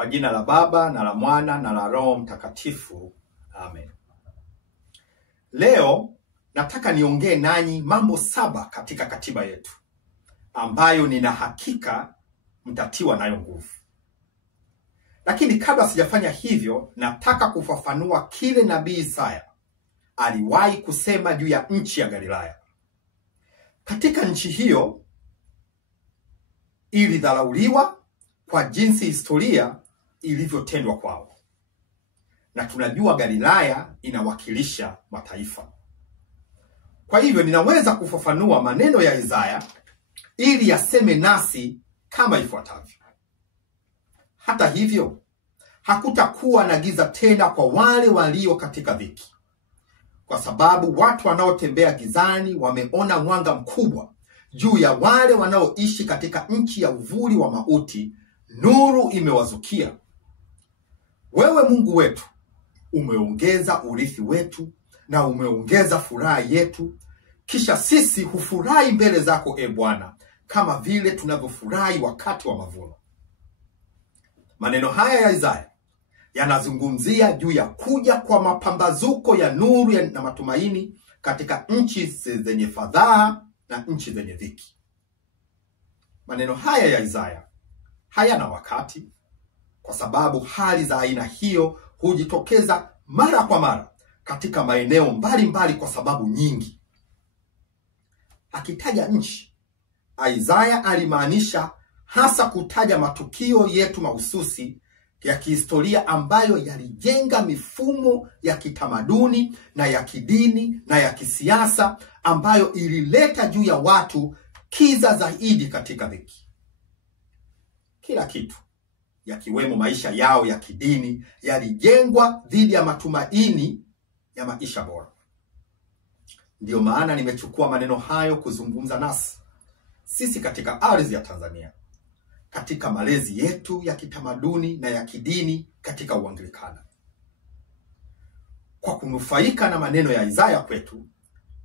Kwa jina la Baba na la Mwana na la Roho Mtakatifu. Amen. Leo nataka niongee nanyi mambo 7 katika katiba yetu ambayo nina hakika mtatiwa nayo nguvu. Lakini kabla sijafanya hivyo, nataka kufafanua kile nabii Isaya aliwahi kusema juu ya nchi ya Galilaya. Katika nchi hiyo ilidharauliwa kwa jinsi historia ilivyotendwa kwao. Na tunajua Galilaya inawakilisha mataifa. Kwa hivyo ninaweza kufafanua maneno ya Isaya ili yaseme nasi kama ifuatavyo. Hata hivyo, hakutakuwa na giza tena kwa wale walio katika dhiki. Kwa sababu watu wanaotembea gizani wameona mwanga mkubwa. Juu ya wale wanaoishi katika nchi ya uvuli wa mauti, nuru imewazukia. Wewe Mungu wetu, umeongeza urithi wetu na umeongeza furaha yetu. Kisha sisi hufurahi mbele zako, e Bwana, kama vile tunavyofurahi wakati wa mavuno. Maneno haya ya Isaya yanazungumzia juu ya kuja kwa mapambazuko ya nuru na matumaini katika nchi zenye fadhaa na nchi zenye dhiki. Maneno haya ya Isaya hayana wakati, kwa sababu hali za aina hiyo hujitokeza mara kwa mara katika maeneo mbalimbali kwa sababu nyingi. Akitaja nchi, Isaya alimaanisha hasa kutaja matukio yetu mahususi ya kihistoria ambayo yalijenga mifumo ya kitamaduni na ya kidini na ya kisiasa ambayo ilileta juu ya watu kiza zaidi katika dhiki. Kila kitu, yakiwemo maisha yao ya kidini, yalijengwa dhidi ya matumaini ya maisha bora. Ndiyo maana nimechukua maneno hayo kuzungumza nasi sisi katika ardhi ya Tanzania, katika malezi yetu ya kitamaduni na ya kidini katika Uanglikana. Kwa kunufaika na maneno ya Isaya kwetu,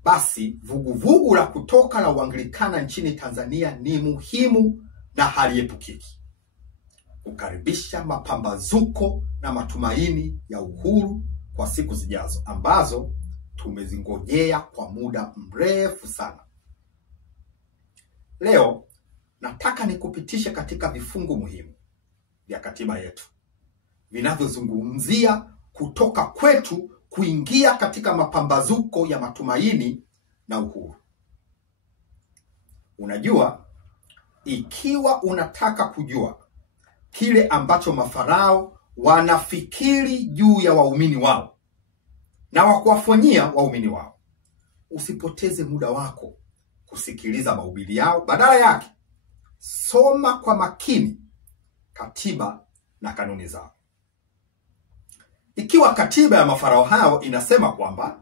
basi vuguvugu la kutoka la Uanglikana nchini Tanzania ni muhimu na haliepukiki. Kukaribisha mapambazuko na matumaini ya uhuru kwa siku zijazo ambazo tumezingojea kwa muda mrefu sana. Leo nataka nikupitishe katika vifungu muhimu vya katiba yetu vinavyozungumzia kutoka kwetu kuingia katika mapambazuko ya matumaini na uhuru. Unajua, ikiwa unataka kujua kile ambacho mafarao wanafikiri juu ya waumini wao na wakuwafanyia waumini wao, usipoteze muda wako kusikiliza mahubiri yao. Badala yake, soma kwa makini katiba na kanuni zao. Ikiwa katiba ya mafarao hao inasema kwamba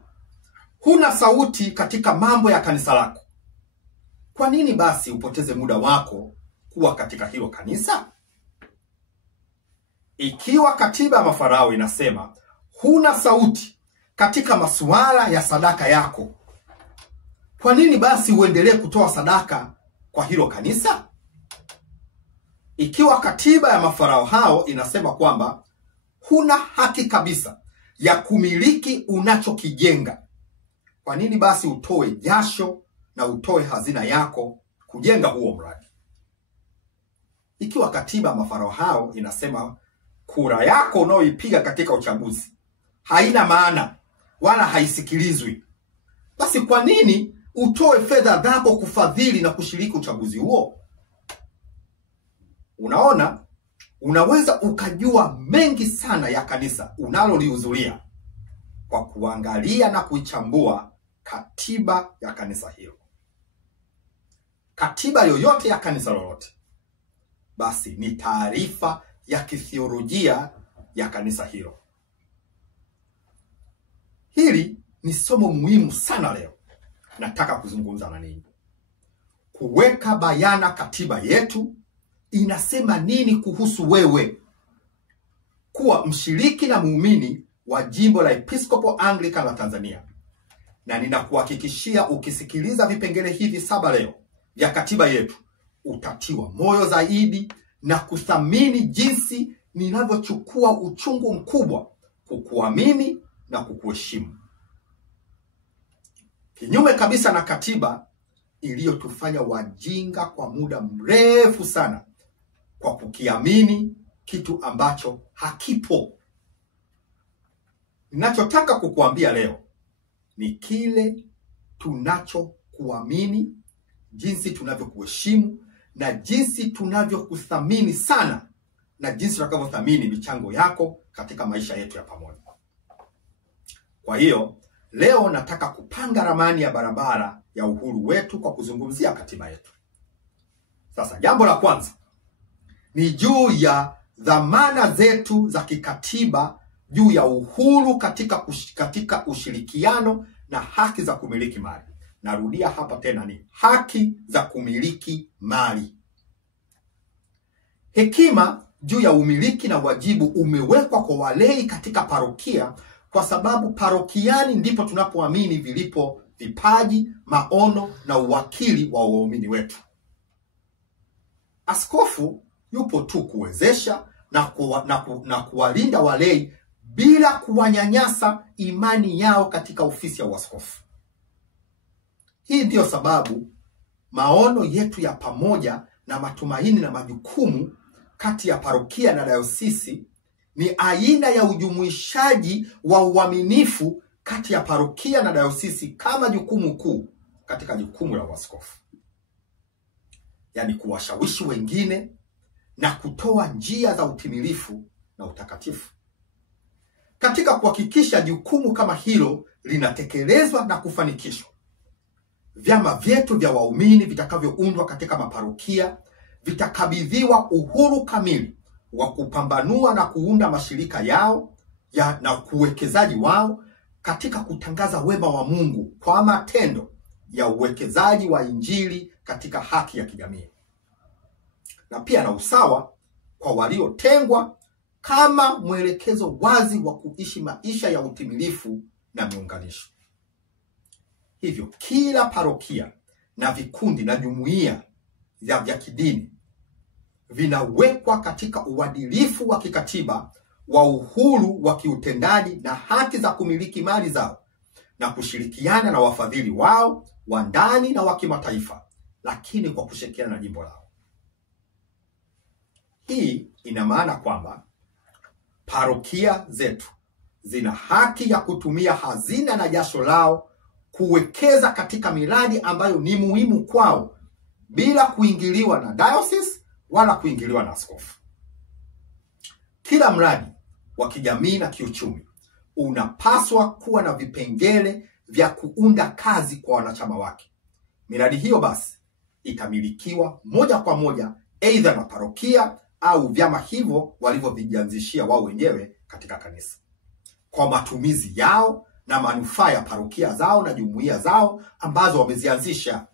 huna sauti katika mambo ya kanisa lako, kwa nini basi upoteze muda wako kuwa katika hilo kanisa? Ikiwa katiba ya mafarao inasema huna sauti katika masuala ya sadaka yako, kwa nini basi uendelee kutoa sadaka kwa hilo kanisa? Ikiwa katiba ya mafarao hao inasema kwamba huna haki kabisa ya kumiliki unachokijenga, kwa nini basi utoe jasho na utoe hazina yako kujenga huo mradi? Ikiwa katiba ya mafarao hao inasema kura yako unaoipiga katika uchaguzi haina maana wala haisikilizwi, basi kwa nini utoe fedha zako kufadhili na kushiriki uchaguzi huo? Unaona, unaweza ukajua mengi sana ya kanisa unalolihudhuria kwa kuangalia na kuichambua katiba ya kanisa hilo. Katiba yoyote ya kanisa lolote basi ni taarifa ya kithiolojia ya kanisa hilo. Hili ni somo muhimu sana leo nataka kuzungumza na ninyi. Kuweka bayana katiba yetu inasema nini kuhusu wewe kuwa mshiriki na muumini wa jimbo la Episcopal Anglican la Tanzania. Na ninakuhakikishia ukisikiliza vipengele hivi 7 leo vya katiba yetu, utatiwa moyo zaidi na kuthamini jinsi ninavyochukua uchungu mkubwa kukuamini na kukuheshimu. Kinyume kabisa na katiba iliyotufanya wajinga kwa muda mrefu sana kwa kukiamini kitu ambacho hakipo. Ninachotaka kukuambia leo ni kile tunachokuamini, jinsi tunavyokuheshimu na jinsi tunavyokuthamini sana, na jinsi tutakavyothamini michango yako katika maisha yetu ya pamoja. Kwa hiyo leo nataka kupanga ramani ya barabara ya uhuru wetu kwa kuzungumzia katiba yetu. Sasa jambo la kwanza ni juu ya dhamana zetu za kikatiba juu ya uhuru katika ushirikiano na haki za kumiliki mali. Narudia hapa tena, ni haki za kumiliki mali. Hekima juu ya umiliki na wajibu umewekwa kwa walei katika parokia, kwa sababu parokiani ndipo tunapoamini vilipo vipaji, maono na uwakili wa waumini wetu. Askofu yupo tu kuwezesha na kuwalinda walei bila kuwanyanyasa imani yao katika ofisi ya uaskofu. Hii ndiyo sababu maono yetu ya pamoja na matumaini na majukumu kati ya parokia na dayosisi ni aina ya ujumuishaji wa uaminifu kati ya parokia na dayosisi kama jukumu kuu katika jukumu la uaskofu. Yaani kuwashawishi wengine na kutoa njia za utimilifu na utakatifu. Katika kuhakikisha jukumu kama hilo linatekelezwa na kufanikishwa, vyama vyetu vya waumini vitakavyoundwa katika maparokia vitakabidhiwa uhuru kamili wa kupambanua na kuunda mashirika yao na uwekezaji wao katika kutangaza wema wa Mungu kwa matendo ya uwekezaji wa Injili katika haki ya kijamii, na pia na usawa kwa waliotengwa kama mwelekezo wazi wa kuishi maisha ya utimilifu na miunganisho. Hivyo kila parokia na vikundi na jumuiya vya kidini vinawekwa katika uadilifu wa kikatiba wa uhuru wa kiutendaji na haki za kumiliki mali zao na kushirikiana na wafadhili wao wa ndani na wa kimataifa, lakini kwa kushirikiana na jimbo lao. Hii ina maana kwamba parokia zetu zina haki ya kutumia hazina na jasho lao kuwekeza katika miradi ambayo ni muhimu kwao bila kuingiliwa na diocese wala kuingiliwa na askofu. Kila mradi wa kijamii na kiuchumi unapaswa kuwa na vipengele vya kuunda kazi kwa wanachama wake. Miradi hiyo basi itamilikiwa moja kwa moja aidha na parokia au vyama hivyo walivyovianzishia wao wenyewe katika kanisa, kwa matumizi yao na manufaa ya parokia zao na jumuiya zao ambazo wamezianzisha.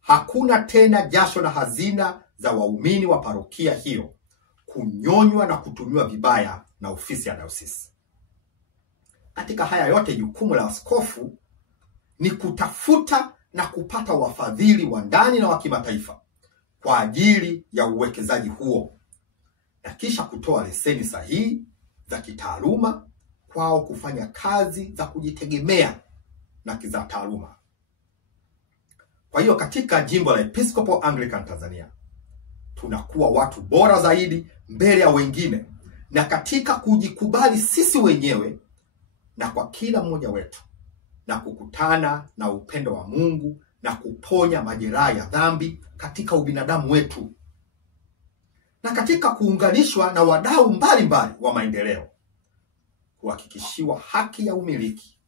Hakuna tena jasho na hazina za waumini wa parokia hiyo kunyonywa na kutumiwa vibaya na ofisi ya dayosisi. Katika haya yote, jukumu la askofu ni kutafuta na kupata wafadhili wa ndani na wa kimataifa kwa ajili ya uwekezaji huo, na kisha kutoa leseni sahihi za kitaaluma kwao kufanya kazi za kujitegemea na za taaluma. Kwa hiyo katika jimbo la Episcopal Anglican Tanzania tunakuwa watu bora zaidi mbele ya wengine, na katika kujikubali sisi wenyewe na kwa kila mmoja wetu, na kukutana na upendo wa Mungu na kuponya majeraha ya dhambi katika ubinadamu wetu, na katika kuunganishwa na wadau mbalimbali wa maendeleo, kuhakikishiwa haki ya umiliki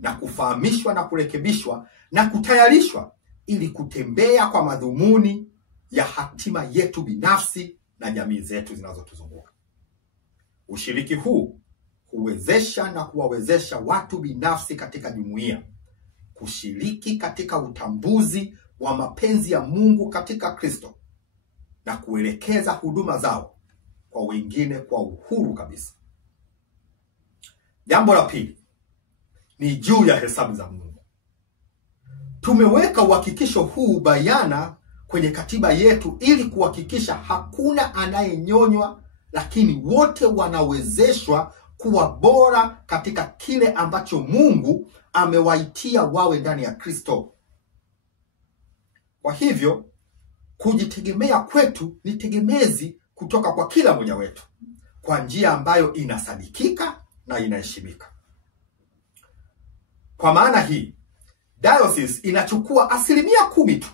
na kufahamishwa na kurekebishwa na kutayarishwa ili kutembea kwa madhumuni ya hatima yetu binafsi na jamii zetu zinazotuzunguka. Ushiriki huu huwezesha na kuwawezesha watu binafsi katika jumuiya kushiriki katika utambuzi wa mapenzi ya Mungu katika Kristo na kuelekeza huduma zao kwa wengine kwa uhuru kabisa. Jambo la pili ni juu ya hesabu za Mungu. Tumeweka uhakikisho huu bayana kwenye katiba yetu ili kuhakikisha hakuna anayenyonywa lakini wote wanawezeshwa kuwa bora katika kile ambacho Mungu amewaitia wawe ndani ya Kristo. Kwa hivyo, kujitegemea kwetu ni tegemezi kutoka kwa kila mmoja wetu kwa njia ambayo inasadikika na inaheshimika. Kwa maana hii, diocese inachukua 10% tu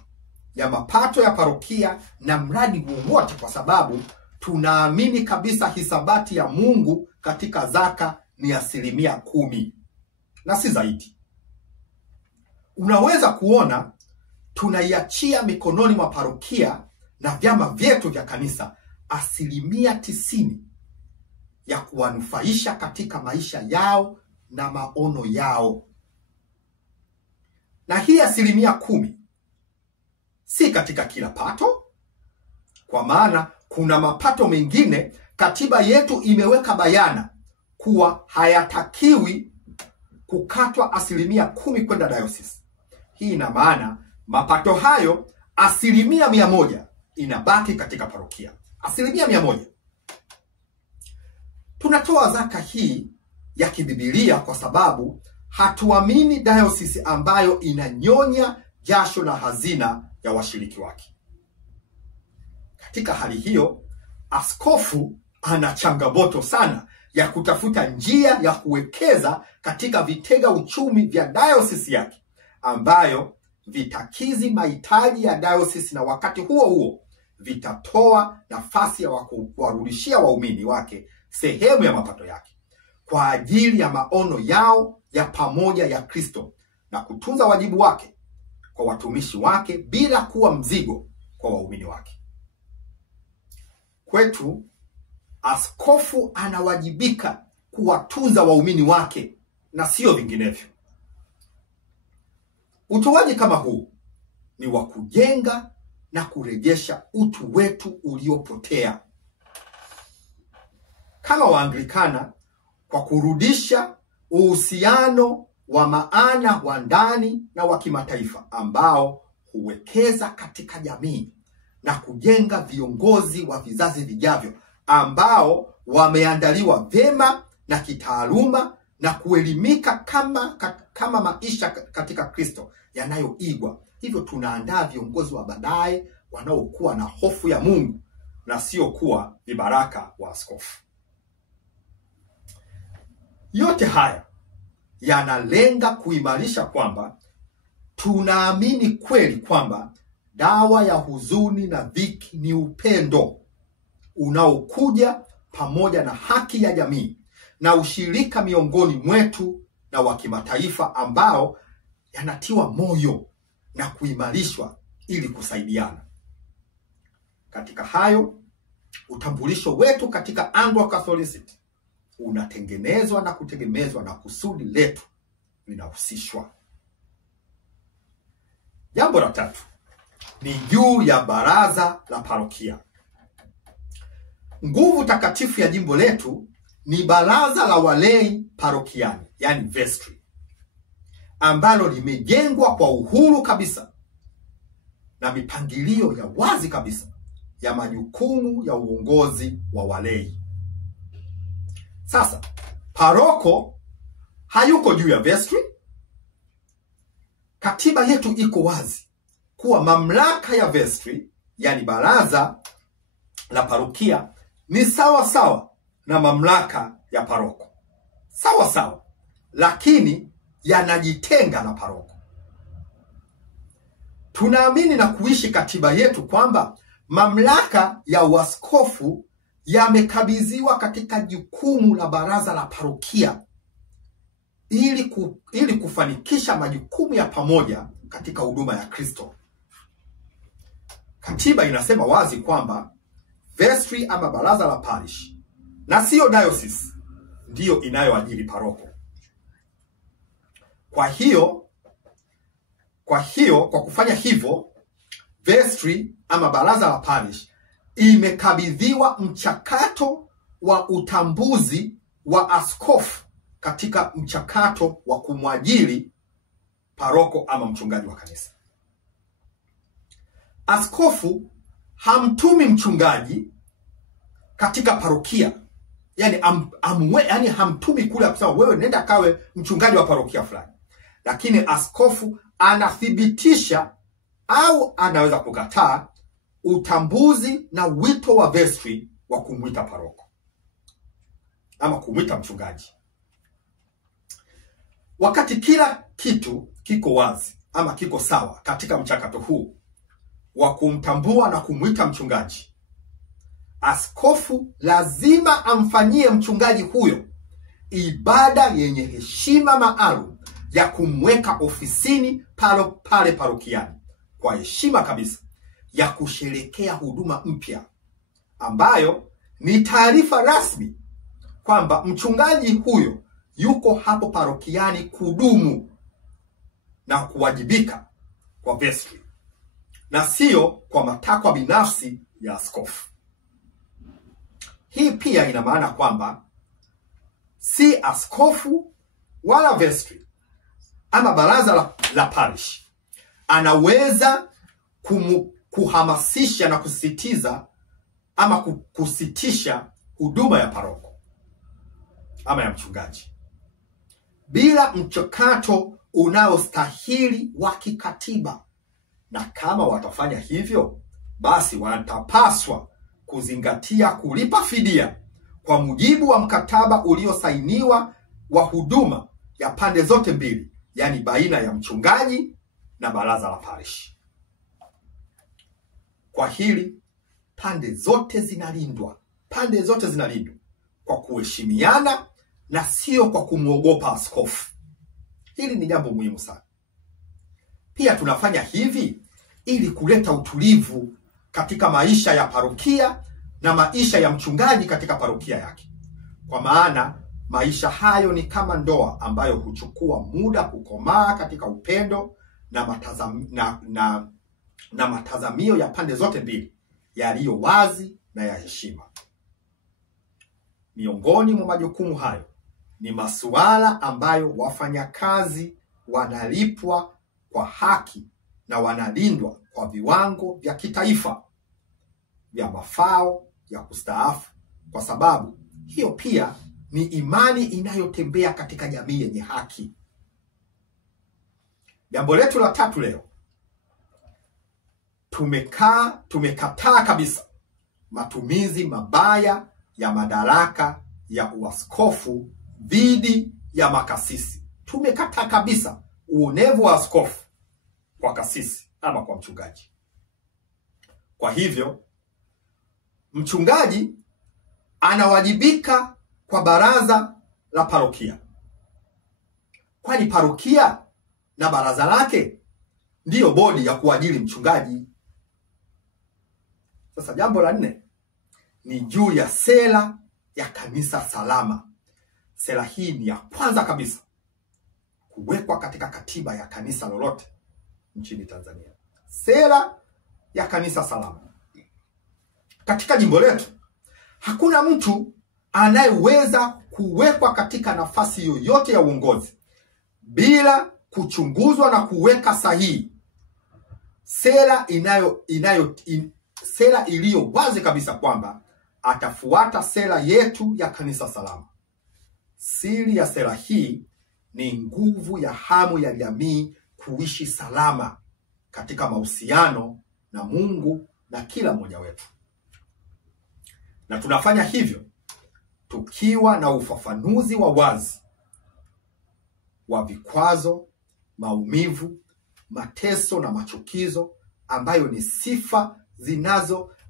ya mapato ya parokia na mradi wowote, kwa sababu tunaamini kabisa hisabati ya Mungu katika zaka ni 10% na si zaidi. Unaweza kuona tunaiachia mikononi mwa parokia na vyama vyetu vya kanisa 90% ya kuwanufaisha katika maisha yao na maono yao. Na hii 10% si katika kila pato, kwa maana kuna mapato mengine katiba yetu imeweka bayana kuwa hayatakiwi kukatwa 10% kwenda diocese. Hii ina maana mapato hayo 100% inabaki katika parokia. 100%. Tunatoa zaka hii ya kibibilia kwa sababu hatuamini diocese ambayo inanyonya jasho la hazina ya washiriki wake. Katika hali hiyo, askofu ana changamoto sana ya kutafuta njia ya kuwekeza katika vitega uchumi vya diocese yake ambayo vitakizi mahitaji ya diocese na wakati huo huo vitatoa nafasi ya kuwarudishia waumini wake sehemu ya mapato yake kwa ajili ya maono yao ya pamoja ya Kristo na kutunza wajibu wake kwa watumishi wake bila kuwa mzigo kwa waumini wake. Kwetu, askofu anawajibika kuwatunza waumini wake na sio vinginevyo. Utoaji kama huu ni wa kujenga na kurejesha utu wetu uliopotea. Kama Waanglikana, kwa kurudisha uhusiano wa maana wa ndani na wa kimataifa ambao huwekeza katika jamii na kujenga viongozi wa vizazi vijavyo ambao wameandaliwa vyema na kitaaluma na kuelimika kama maisha katika Kristo yanayoigwa. Hivyo tunaandaa viongozi wa baadaye wanaokuwa na hofu ya Mungu na sio kuwa vibaraka wa askofu. Yote haya yanalenga kuimarisha kwamba tunaamini kweli kwamba dawa ya huzuni na dhiki ni upendo unaokuja pamoja na haki ya jamii na ushirika miongoni mwetu na wa kimataifa ambao yanatiwa moyo na kuimarishwa ili kusaidiana. Katika hayo, utambulisho wetu katika Anglo-Catholicity unatengenezwa na kutegemezwa na kusudi letu linahusishwa. Jambo la 3 ni juu ya baraza la parokia. Nguvu takatifu ya jimbo letu ni baraza la walei parokiani, yani vestry, ambalo limejengwa kwa uhuru kabisa na mipangilio ya wazi kabisa ya majukumu ya uongozi wa walei. Sasa, paroko hayuko juu ya vestry. Katiba yetu iko wazi kuwa mamlaka ya vestry, yani baraza la parokia, ni sawa sawa na mamlaka ya paroko. Sawa sawa, lakini yanajitenga na paroko. Tunaamini na kuishi katiba yetu kwamba mamlaka ya uaskofu yamekabidhiwa katika jukumu la baraza la parokia ili kufanikisha majukumu ya pamoja katika huduma ya Kristo. Katiba inasema wazi kwamba vestry ama baraza la parish na sio diocese ndiyo inayoajiri paroko. Kwa kufanya hivyo, vestry ama baraza la parish imekabidhiwa mchakato wa utambuzi wa askofu katika mchakato wa kumwajiri paroko ama mchungaji wa kanisa. Askofu hamtumi mchungaji katika parokia, yani hamtumi kule kusema wewe nenda kawe mchungaji wa parokia fulani, lakini askofu anathibitisha au anaweza kukataa utambuzi na wito wa vestry wa kumwita paroko ama kumwita mchungaji. Wakati kila kitu kiko wazi ama kiko sawa katika mchakato huu wa kumtambua na kumwita mchungaji, askofu lazima amfanyie mchungaji huyo ibada yenye heshima maalum ya kumweka ofisini pale parokiani kwa heshima kabisa, ya kusherekea huduma mpya ambayo ni taarifa rasmi kwamba mchungaji huyo yuko hapo parokiani kudumu na kuwajibika kwa vestry na sio kwa matakwa binafsi ya askofu. Hii pia ina maana kwamba si askofu wala vestry ama baraza la parish anaweza kuhamasisha na kusisitiza ama kusitisha huduma ya paroko ama ya mchungaji bila mchakato unaostahili wa kikatiba. Na kama watafanya hivyo, basi watapaswa kuzingatia kulipa fidia kwa mujibu wa mkataba uliosainiwa wa huduma ya pande zote mbili, yani baina ya mchungaji na baraza la parish. Kwa hili pande zote zinalindwa kwa kuheshimiana na sio kwa kumwogopa askofu. Hili ni jambo muhimu sana. Pia tunafanya hivi ili kuleta utulivu katika maisha ya parokia na maisha ya mchungaji katika parokia yake. Kwa maana maisha hayo ni kama ndoa ambayo huchukua muda kukomaa katika upendo na matazamio ya pande zote mbili yaliyo wazi na ya heshima. Miongoni mwa majukumu hayo ni masuala ambayo wafanyakazi wanalipwa kwa haki na wanalindwa kwa viwango vya kitaifa vya mafao ya kustaafu, kwa sababu hiyo pia ni imani inayotembea katika jamii yenye haki. Jambo letu la tatu leo, tumekataa kabisa matumizi mabaya ya madaraka ya uaskofu dhidi ya makasisi. Tumekataa kabisa uonevu wa askofu kwa kasisi ama kwa mchungaji. Kwa hivyo, mchungaji anawajibika kwa baraza la parokia, kwani parokia na baraza lake ndiyo bodi ya kuajiri mchungaji. Sasa jambo la 4 ni juu ya sera ya kanisa salama. Sera hii ni ya kwanza kabisa kuwekwa katika katiba ya kanisa lolote nchini Tanzania. Sera ya kanisa salama. Katika jimbo letu hakuna mtu anayeweza kuwekwa katika nafasi yoyote ya uongozi bila kuchunguzwa na kuweka sahihi sera sera iliyo wazi kabisa kwamba atafuata sera yetu ya kanisa salama. Siri ya sera hii ni nguvu ya hamu ya jamii kuishi salama katika mahusiano na Mungu na kila mmoja wetu. Na tunafanya hivyo tukiwa na ufafanuzi wa wazi wa vikwazo, maumivu, mateso na machukizo ambayo ni sifa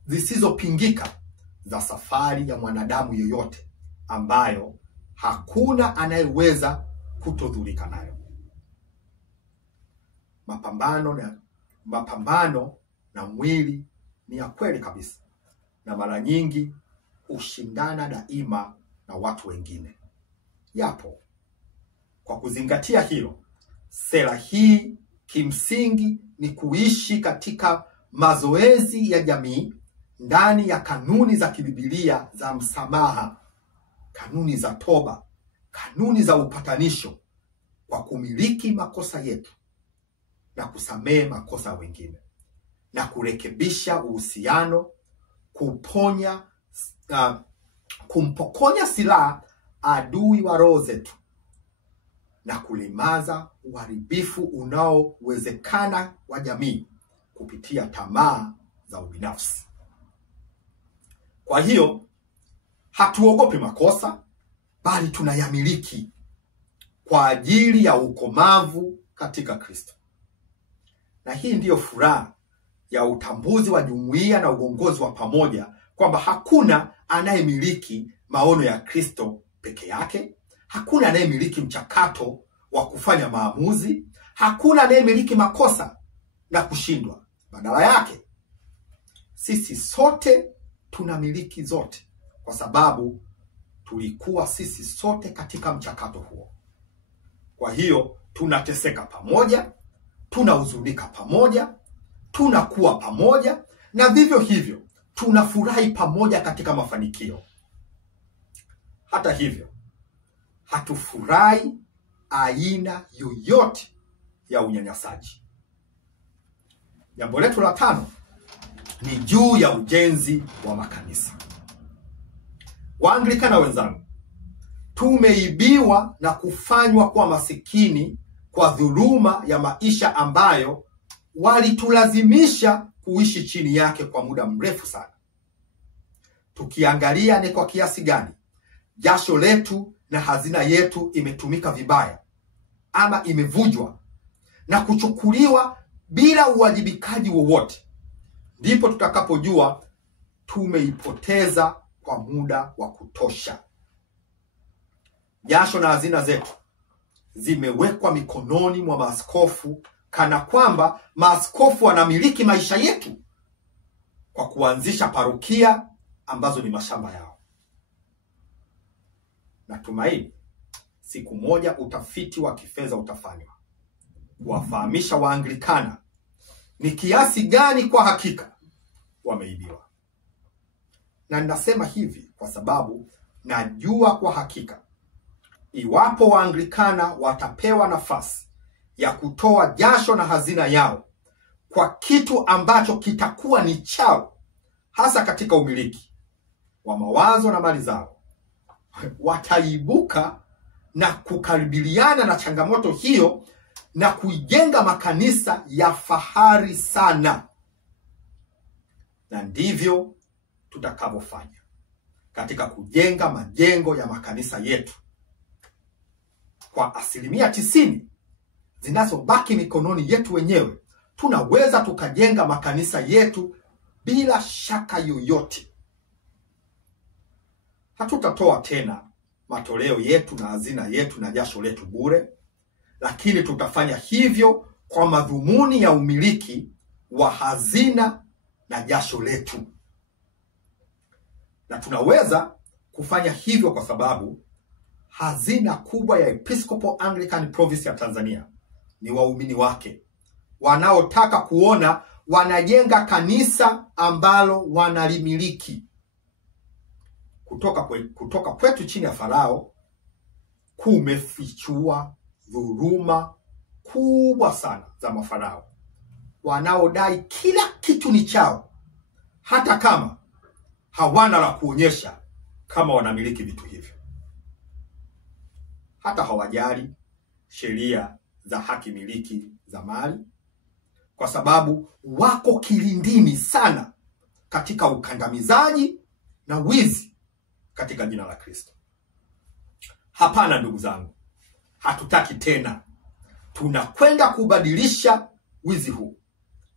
zisizopingika za safari ya mwanadamu yoyote ambayo hakuna anayeweza kutodhurika nayo. Mapambano na mwili ni ya kweli kabisa, na mara nyingi hushindana daima na watu wengine. Yapo. Kwa kuzingatia hilo, sera hii kimsingi ni kuishi katika mazoezi ya jamii ndani ya kanuni za kibibilia za msamaha, kanuni za toba, kanuni za upatanisho, kwa kumiliki makosa yetu na kusamehe makosa wengine na kurekebisha uhusiano, kuponya kumpokonya silaha adui wa roho zetu na kulimaza uharibifu unaowezekana wa jamii kupitia tamaa za ubinafsi. Kwa hiyo hatuogopi makosa, bali tunayamiliki kwa ajili ya ukomavu katika Kristo. Na hii ndiyo furaha ya utambuzi wa jumuiya na uongozi wa pamoja, kwamba hakuna anayemiliki maono ya Kristo peke yake, hakuna anayemiliki mchakato wa kufanya maamuzi, hakuna anayemiliki makosa na kushindwa. Badala yake, sisi sote tunamiliki zote, kwa sababu tulikuwa sisi sote katika mchakato huo. Kwa hiyo tunateseka pamoja, tunahuzunika pamoja, tunakuwa pamoja, na vivyo hivyo tunafurahi pamoja katika mafanikio. Hata hivyo, hatufurahi aina yoyote ya unyanyasaji. Jambo letu la 5 ni juu ya ujenzi wa makanisa. Waanglikana wenzangu, tumeibiwa na kufanywa kwa masikini kwa dhuluma ya maisha ambayo walitulazimisha kuishi chini yake kwa muda mrefu sana. Tukiangalia ni kwa kiasi gani jasho letu na hazina yetu imetumika vibaya ama imevunjwa na kuchukuliwa bila uwajibikaji wowote, ndipo tutakapojua tumeipoteza kwa muda wa kutosha. Jasho na hazina zetu zimewekwa mikononi mwa maaskofu, kana kwamba maaskofu wanamiliki maisha yetu kwa kuanzisha parokia ambazo ni mashamba yao. Natumaini siku moja utafiti wa kifedha utafanywa kuwafahamisha Waanglikana ni kiasi gani kwa hakika wameibiwa. Na ninasema hivi kwa sababu najua kwa hakika iwapo Waanglikana watapewa nafasi ya kutoa jasho na hazina yao kwa kitu ambacho kitakuwa ni chao, hasa katika umiliki wa mawazo na mali zao, wataibuka na kukabiliana na changamoto hiyo na kuijenga makanisa ya fahari sana. Na ndivyo tutakavyofanya katika kujenga majengo ya makanisa yetu. Kwa 90% zinazobaki mikononi yetu wenyewe, tunaweza tukajenga makanisa yetu bila shaka yoyote. Hatutatoa tena matoleo yetu na hazina yetu na jasho letu bure, lakini tutafanya hivyo kwa madhumuni ya umiliki wa hazina na jasho letu. Na tunaweza kufanya hivyo kwa sababu hazina kubwa ya Episcopal Anglican Province ya Tanzania ni waumini wake wanaotaka kuona wanajenga kanisa ambalo wanalimiliki. Kutoka kwetu chini ya Farao kumefichua dhuluma kubwa sana za mafarao wanaodai kila kitu ni chao, hata kama hawana la kuonyesha kama wanamiliki vitu hivyo. Hata hawajali sheria za haki miliki za mali, kwa sababu wako kilindini sana katika ukandamizaji na wizi katika jina la Kristo. Hapana ndugu zangu, hatutaki tena. Tunakwenda kubadilisha wizi huu.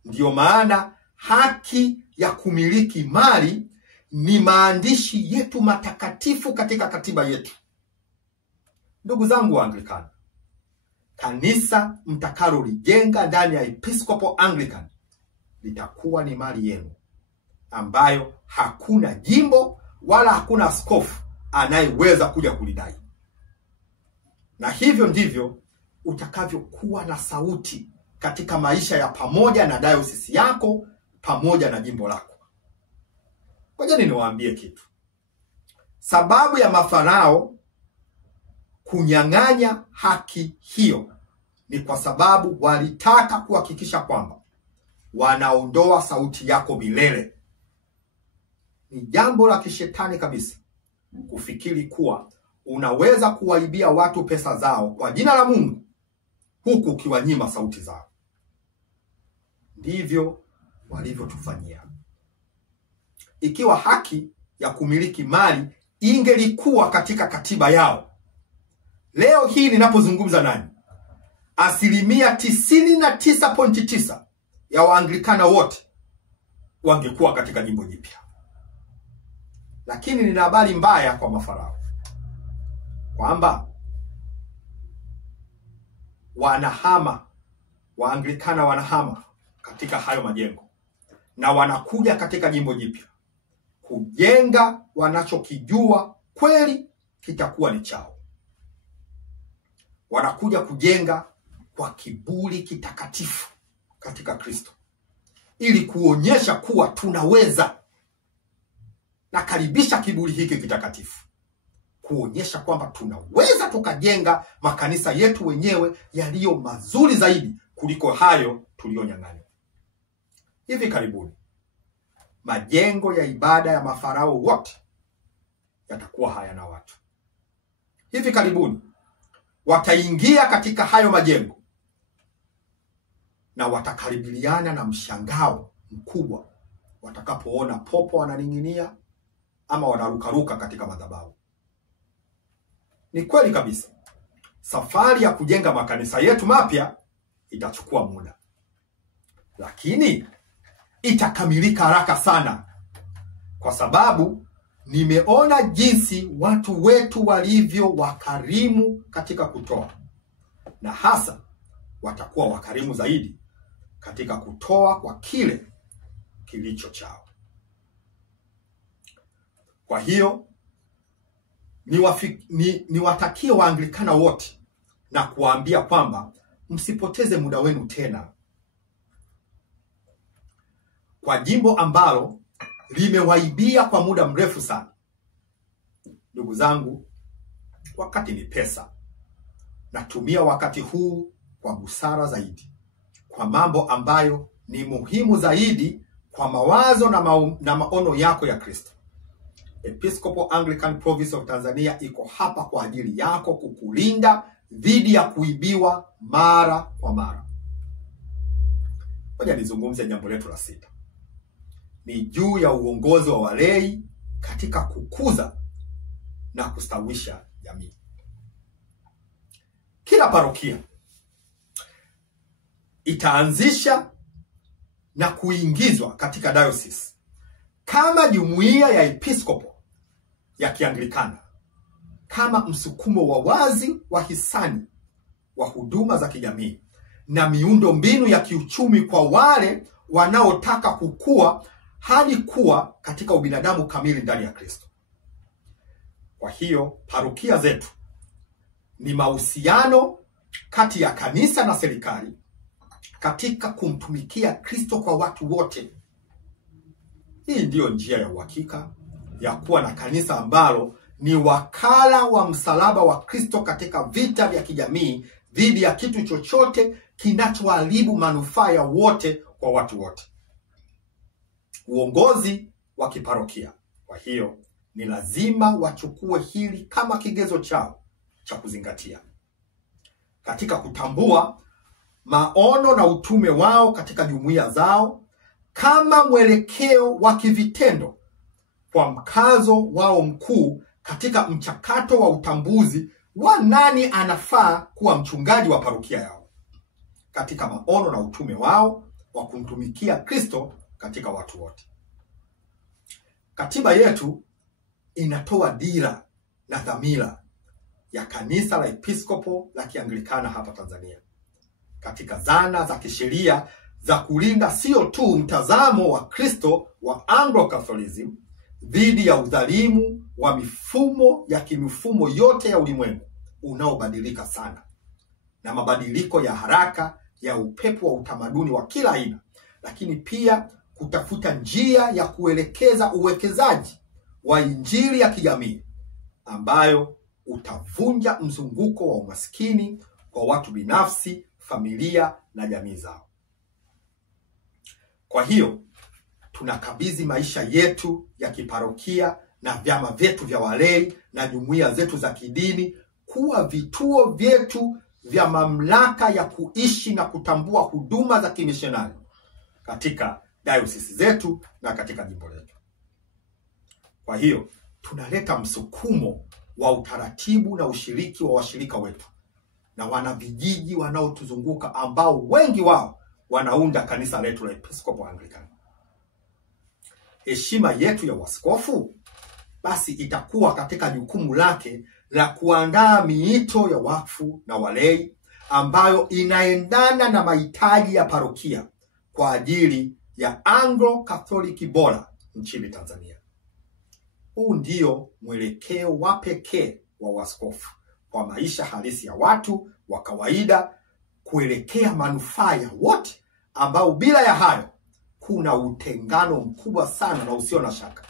Ndiyo maana haki ya kumiliki mali ni maandishi yetu matakatifu katika katiba yetu. Ndugu zangu Waanglikana, kanisa mtakalolijenga ndani ya Episcopal Anglican litakuwa ni mali yenu, ambayo hakuna jimbo wala hakuna askofu anayeweza kuja kulidai. Na hivyo ndivyo utakavyokuwa na sauti katika maisha ya pamoja na dayosisi yako pamoja na jimbo lako. Ngoja niwaambie kitu. Sababu ya mafarao kunyang'anya haki hiyo ni kwa sababu walitaka kuhakikisha kwamba wanaondoa sauti yako milele. Ni jambo la kishetani kabisa kufikiri kuwa unaweza kuwaibia watu pesa zao kwa jina la Mungu huku ukiwanyima sauti zao. Ndivyo walivyotufanyia. Ikiwa haki ya kumiliki mali ingelikuwa katika katiba yao, leo hii ninapozungumza nanyi, 99.9% ya Waanglikana wote wangekuwa katika jimbo jipya. Lakini nina habari mbaya kwa mafarao, kwamba Waanglikana wanahama katika hayo majengo na wanakuja katika jimbo jipya kujenga wanachokijua kweli kitakuwa ni chao. Wanakuja kujenga kwa kiburi kitakatifu katika Kristo, ili kuonyesha kuwa tunaweza. Nakaribisha kiburi hiki kitakatifu kuonyesha kwamba tunaweza tukajenga makanisa yetu wenyewe yaliyo mazuri zaidi kuliko hayo tuliyonyang'anywa. Hivi karibuni majengo ya ibada ya mafarao wote yatakuwa hayana watu. Hivi karibuni wataingia katika hayo majengo na watakaribiliana na mshangao mkubwa watakapoona popo wananing'inia ama wanarukaruka katika madhabahu. Ni kweli kabisa, safari ya kujenga makanisa yetu mapya itachukua muda, lakini itakamilika haraka sana, kwa sababu nimeona jinsi watu wetu walivyo wakarimu katika kutoa, na hasa watakuwa wakarimu zaidi katika kutoa kwa kile kilicho chao. Kwa hiyo niwatakie Waanglikana wote na kuwaambia kwamba msipoteze muda wenu tena kwa jimbo ambalo limewaibia kwa muda mrefu sana. Ndugu zangu, wakati ni pesa. Natumia wakati huu kwa busara zaidi, kwa mambo ambayo ni muhimu zaidi kwa mawazo na maono yako ya Kristo. Episcopal Anglican Province of Tanzania iko hapa kwa ajili yako, kukulinda dhidi ya kuibiwa mara kwa mara. Ngoja nizungumze jambo letu la 6. Ni juu ya uongozi wa walei katika kukuza na kustawisha jamii. Kila parokia itaanzisha na kuingizwa katika diocese kama jumuiya ya episkopo ya Kianglikana, kama msukumo wa wazi wa hisani wa huduma za kijamii na miundo mbinu ya kiuchumi kwa wale wanaotaka kukua hadi kuwa katika ubinadamu kamili ndani ya Kristo. Kwa hiyo parokia zetu ni mahusiano kati ya kanisa na serikali katika kumtumikia Kristo kwa watu wote. Hii ndiyo njia ya uhakika ya kuwa na kanisa ambalo ni wakala wa msalaba wa Kristo katika vita vya kijamii dhidi ya kitu chochote kinachoharibu manufaa ya wote kwa watu wote. Uongozi wa kiparokia, kwa hiyo, ni lazima wachukue hili kama kigezo chao cha kuzingatia katika kutambua maono na utume wao katika jumuiya zao, kama mwelekeo wa kivitendo kwa mkazo wao mkuu katika mchakato wa utambuzi wa nani anafaa kuwa mchungaji wa parokia yao, katika maono na utume wao wa kumtumikia Kristo katika watu wote. Katiba yetu inatoa dira na dhamira ya kanisa la episkopo la Kianglikana hapa Tanzania katika zana za kisheria za kulinda sio tu mtazamo wa Kristo wa Anglo-Catholicism dhidi ya udhalimu wa mifumo ya kimifumo yote ya ulimwengu unaobadilika sana na mabadiliko ya haraka ya upepo wa utamaduni wa kila aina, lakini pia kutafuta njia ya kuelekeza uwekezaji wa injili ya kijamii ambayo utavunja mzunguko wa umaskini kwa watu binafsi, familia na jamii zao. Kwa hiyo tunakabidhi maisha yetu ya kiparokia na vyama vyetu vya walei na jumuiya zetu za kidini kuwa vituo vyetu vya mamlaka ya kuishi na kutambua huduma za kimishonari katika dayosisi zetu na katika jimbo letu. Kwa hiyo tunaleta msukumo wa utaratibu na ushiriki wa washirika wetu na wanavijiji wanaotuzunguka ambao wengi wao wanaunda kanisa letu la Episcopal Anglican. Heshima yetu ya waskofu basi itakuwa katika jukumu lake la kuandaa miito ya wakfu na walei ambayo inaendana na mahitaji ya parokia kwa ajili ya Anglo-Katoliki bora nchini Tanzania. Huu ndio mwelekeo wa pekee wa waskofu kwa maisha halisi ya watu wa kawaida kuelekea manufaa ya wote, ambao bila ya hayo kuna utengano mkubwa sana na usio na shaka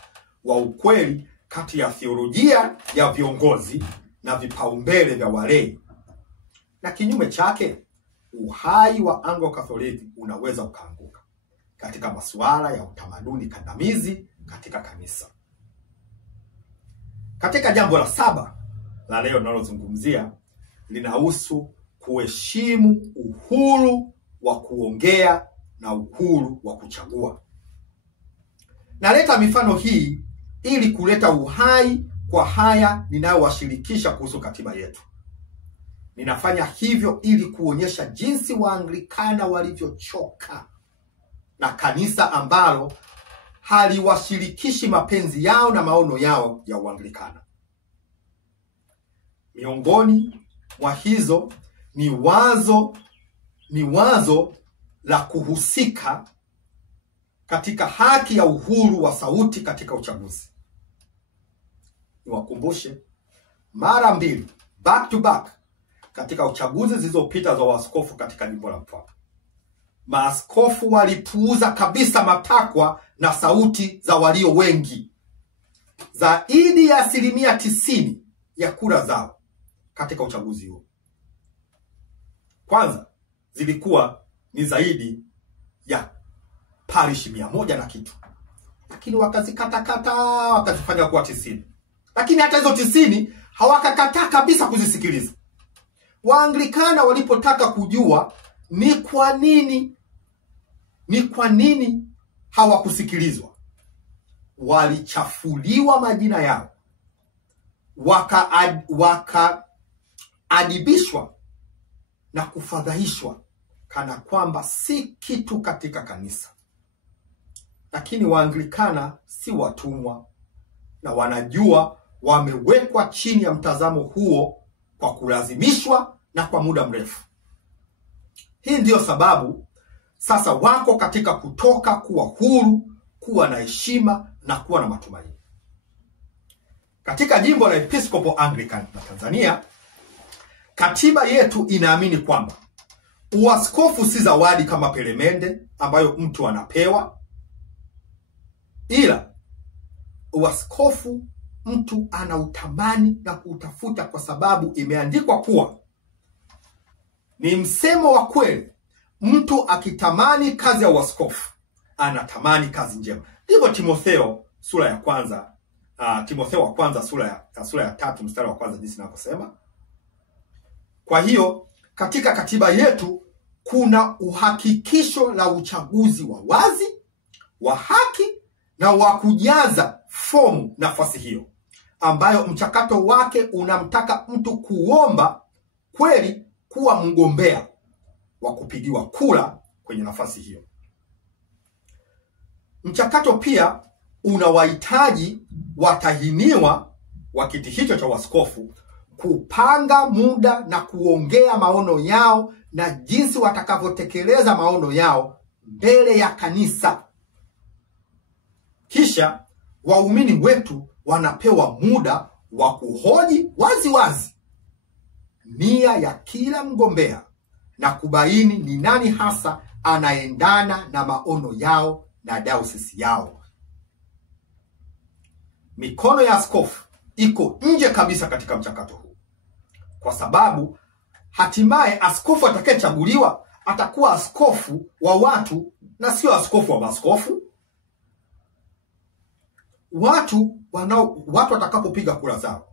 wa ukweli kati ya theolojia ya viongozi na vipaumbele vya walei. Na kinyume chake, uhai wa Anglo-Katoliki unaweza ukaanguka katika masuala ya utamaduni kandamizi katika kanisa. Katika jambo la 7 la leo ninalozungumzia linahusu kuheshimu uhuru wa kuongea na uhuru wa kuchagua. Naleta mifano hii ili kuleta uhai kwa haya ninayowashirikisha kuhusu katiba yetu. Ninafanya hivyo ili kuonyesha jinsi Waanglikana walivyochoka na kanisa ambalo haliwashirikishi mapenzi yao na maono yao ya Uanglikana. Miongoni mwa hizo ni wazo la kuhusika katika haki ya uhuru wa sauti katika uchaguzi. Niwakumbushe mara 2 back to back katika uchaguzi zilizopita za waaskofu katika jimbo la Mpwapwa, maaskofu walipuuza kabisa matakwa na sauti za walio wengi. Zaidi ya 90% ya kura zao katika uchaguzi huo, kwanza zilikuwa ni zaidi ya parish 100 na kitu, lakini wakazikatakata wakazifanya kuwa 90. Lakini hata hizo 90 hawakakataa kabisa kuzisikiliza. Waanglikana walipotaka kujua ni kwa nini hawakusikilizwa, walichafuliwa majina yao, wakaadibishwa na kufadhaishwa kana kwamba si kitu katika kanisa. Lakini Waanglikana si watumwa na wanajua wamewekwa chini ya mtazamo huo kwa kulazimishwa na kwa muda mrefu. Hii ndiyo sababu sasa wako katika kutoka kuwa huru, kuwa na heshima na kuwa na matumaini. Katika jimbo la Episcopal Anglican la Tanzania, katiba yetu inaamini kwamba uaskofu si zawadi kama peremende ambayo mtu anapewa, ila uaskofu mtu anautamani na kuutafuta kwa sababu imeandikwa kuwa ni msemo wa kweli, mtu akitamani kazi ya uaskofu anatamani kazi njema. Ndivyo Timotheo sura ya kwanza, Timotheo wa kwanza sura ya 3 mstari wa kwanza jinsi ninavyosema. Kwa hiyo katika katiba yetu kuna uhakikisho la uchaguzi wa wazi, wa haki na wa kujaza fomu nafasi hiyo, ambayo mchakato wake unamtaka mtu kuomba kweli kuwa mgombea wa kupigiwa kura kwenye nafasi hiyo. Mchakato pia unawahitaji watahiniwa wa kiti hicho cha waskofu kupanga muda na kuongea maono yao na jinsi watakavyotekeleza maono yao mbele ya kanisa. Kisha waumini wetu wanapewa muda wa kuhoji wazi nia ya kila mgombea na kubaini ni nani hasa anaendana na maono yao na dayosisi yao. Mikono ya askofu iko nje kabisa katika mchakato huu, kwa sababu hatimaye askofu atakayechaguliwa atakuwa askofu wa watu na sio askofu wa maaskofu. watu watakapopiga kura zao,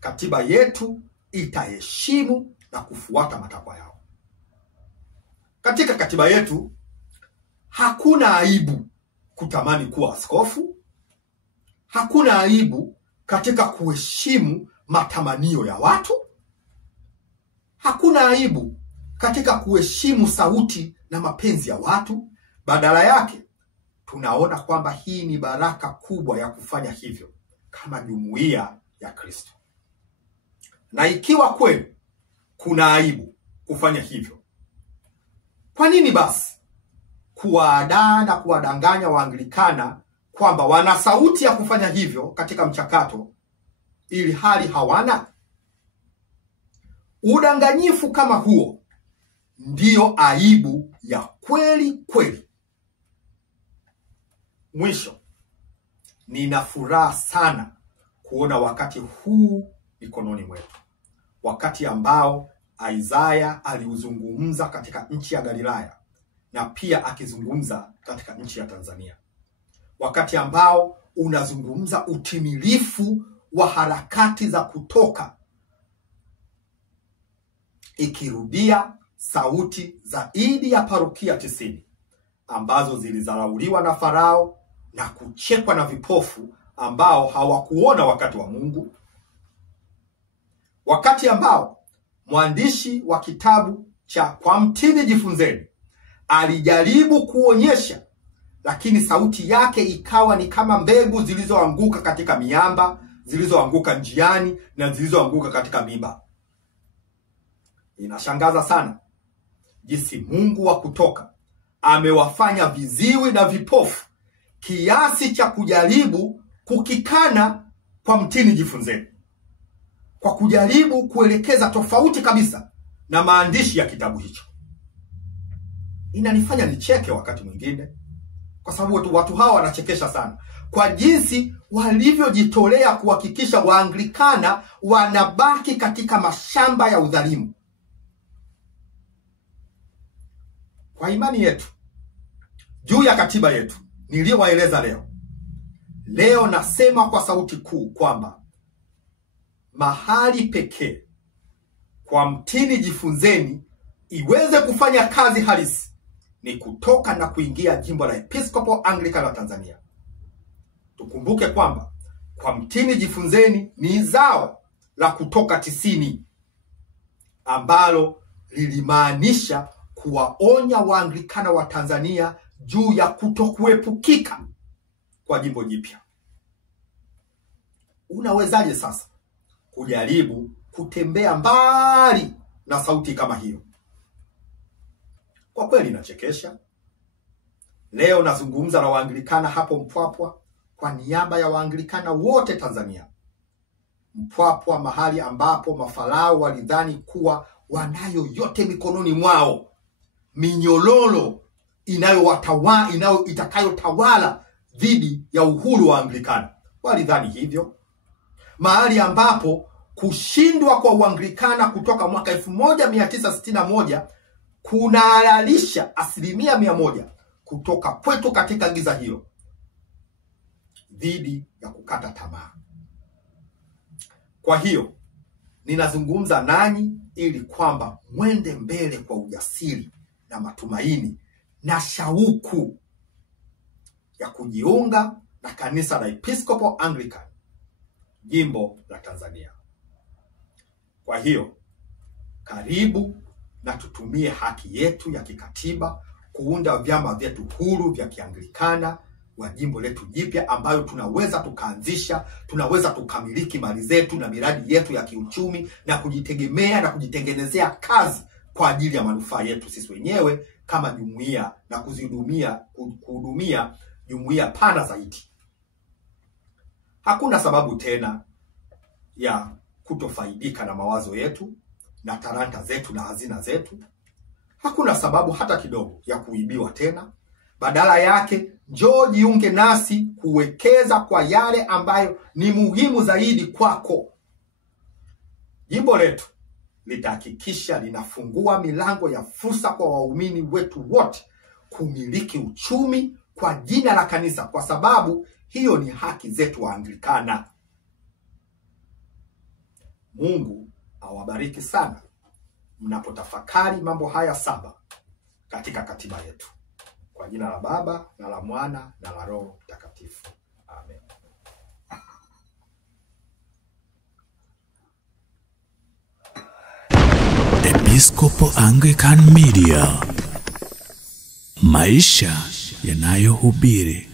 katiba yetu itaheshimu na kufuata matakwa yao. Katika katiba yetu hakuna aibu kutamani kuwa askofu. Hakuna aibu katika kuheshimu matamanio ya watu. Hakuna aibu katika kuheshimu sauti na mapenzi ya watu. Badala yake, tunaona kwamba hii ni baraka kubwa ya kufanya hivyo kama jumuiya ya Kristo. Na ikiwa kweli kuna aibu kufanya hivyo, kwa nini basi kuwaadaa na kuwadanganya Waanglikana kwamba wana sauti ya kufanya hivyo katika mchakato, ili hali hawana? Udanganyifu kama huo ndiyo aibu ya kweli kweli. Mwisho, nina furaha sana kuona wakati huu mikononi mwetu, wakati ambao Isaya aliuzungumza katika nchi ya Galilaya na pia akizungumza katika nchi ya Tanzania, wakati ambao unazungumza utimilifu wa harakati za Kutoka, ikirudia sauti zaidi ya parokia 90 ambazo zilizarauliwa na Farao na kuchekwa na vipofu ambao hawakuona wakati wa Mungu, wakati ambao mwandishi wa kitabu cha Kwa Mtini Jifunzeni alijaribu kuonyesha, lakini sauti yake ikawa ni kama mbegu zilizoanguka katika miamba, zilizoanguka njiani na zilizoanguka katika miba. Inashangaza sana jinsi Mungu wa Kutoka amewafanya viziwi na vipofu kiasi cha kujaribu kukikana Kwa Mtini Jifunzeni, kwa kujaribu kuelekeza tofauti kabisa na maandishi ya kitabu hicho. Inanifanya nicheke wakati mwingine, kwa sababu watu hawa wanachekesha sana kwa jinsi walivyojitolea kuhakikisha Waanglikana wanabaki katika mashamba ya udhalimu. Kwa imani yetu juu ya katiba yetu niliyowaeleza leo nasema kwa sauti kuu kwamba mahali pekee Kwa Mtini Jifunzeni iweze kufanya kazi halisi ni kutoka na kuingia jimbo la Episcopal Anglican la Tanzania. Tukumbuke kwamba Kwa Mtini Jifunzeni ni zao la Kutoka 90 ambalo lilimaanisha kuwaonya Waanglikana wa Tanzania juu ya kutokuepukika kwa jimbo jipya. Unawezaje sasa kujaribu kutembea mbali na sauti kama hiyo? Kwa kweli inachekesha. Leo nazungumza na Waanglikana hapo Mpwapwa kwa niaba ya Waanglikana wote Tanzania. Mpwapwa, mahali ambapo mafarao walidhani kuwa wanayo yote mikononi mwao, minyololo itakayotawala dhidi ya uhuru wa Anglikana. Walidhani hivyo. Mahali ambapo kushindwa kwa Uanglikana kutoka mwaka 1961 kunahalalisha 100% kutoka kwetu katika giza hilo dhidi ya kukata tamaa. Kwa hiyo ninazungumza nanyi ili kwamba mwende mbele kwa ujasiri na matumaini na shauku ya kujiunga na kanisa la Episcopal Anglican jimbo la Tanzania. Kwa hiyo karibu na tutumie haki yetu ya kikatiba kuunda vyama vyetu huru vya Kianglikana wa jimbo letu jipya, ambayo tunaweza tukaanzisha, tunaweza tukamiliki mali zetu na miradi yetu ya kiuchumi na kujitegemea na kujitengenezea kazi kwa ajili ya manufaa yetu sisi wenyewe kama jumuiya na kuhudumia jumuiya pana zaidi. Hakuna sababu tena ya kutofaidika na mawazo yetu na talanta zetu na hazina zetu. Hakuna sababu hata kidogo ya kuibiwa tena. Badala yake, njoo jiunge nasi kuwekeza kwa yale ambayo ni muhimu zaidi kwako. Jimbo letu litahakikisha linafungua milango ya fursa kwa waumini wetu wote kumiliki uchumi kwa jina la kanisa, kwa sababu Hiyo ni haki zetu Waanglikana. Mungu awabariki sana mnapotafakari mambo haya 7 katika katiba yetu. Kwa jina la Baba na la Mwana na la Roho Mtakatifu. Amen. Episcopal Anglican Media. Maisha yanayohubiri.